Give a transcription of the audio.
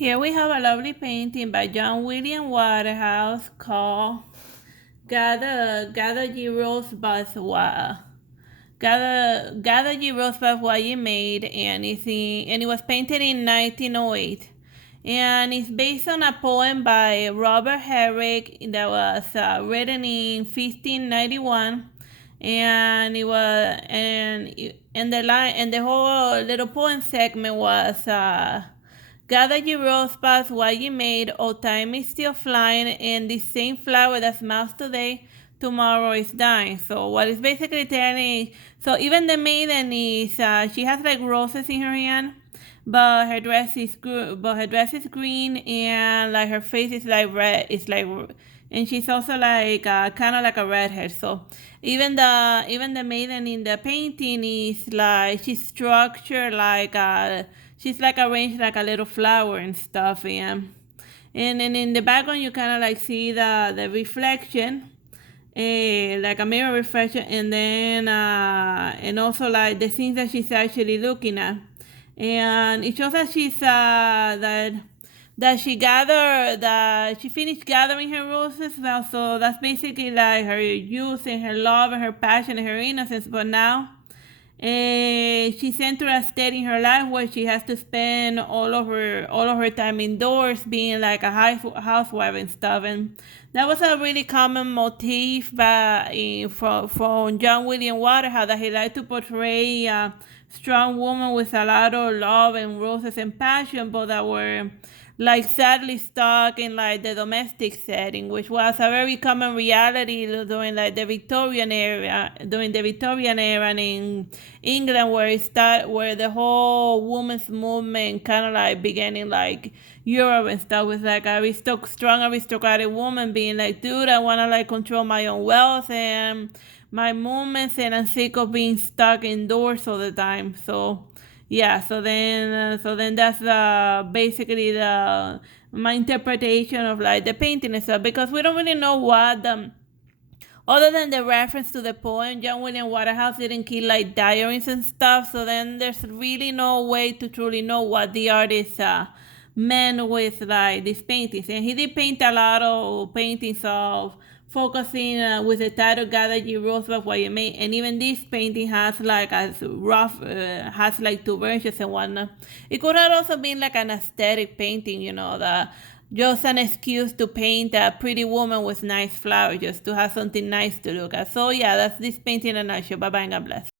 Here we have a lovely painting by John William Waterhouse called Gather Ye Rosebuds Gather Ye Rosebuds While You Made, and it was painted in 1908. And it's based on a poem by Robert Herrick that was written in 1591, and it was and the line and the whole little poem segment was gather your rosebuds while you made, oh time is still flying, and the same flower that smiles today, tomorrow is dying. So what it's basically telling, so even the maiden is, she has like roses in her hand, but her dress is green, and like her face is like red. It's like, and she's also like kind of like a redhead. So even the maiden in the painting is like she's structured like she's like arranged like a little flower and stuff, and then in the background you kind of like see the reflection, like a mirror reflection, and then and also like the things that she's actually looking at, and it shows that she's that she finished gathering her roses. Well, so that's basically like her youth and her love and her passion and her innocence. But now she's entered a state in her life where she has to spend all of her time indoors, being like a housewife and stuff. And that was a really common motif from John William Waterhouse, that he liked to portray a strong woman with a lot of love and roses and passion, but that were like sadly stuck in like the domestic setting, which was a very common reality during like the Victorian era, and in England, where the whole women's movement kind of like began in like Europe and stuff, with like a strong aristocratic woman being like, dude, I want to like control my own wealth and my movements, and I'm sick of being stuck indoors all the time. So yeah, so then that's basically my interpretation of like the painting and stuff, because we don't really know what other than the reference to the poem. John William Waterhouse didn't keep like diaries and stuff, so then there's really no way to truly know what the artist meant with like these paintings. And he did paint a lot of paintings of focusing with the title "Gather Ye Rosebuds While You May," and even this painting has like a rough, has like two versions and whatnot. It could have also been like an aesthetic painting, just an excuse to paint a pretty woman with nice flowers, just to have something nice to look at. So yeah, that's this painting in a nutshell. Bye bye and God bless.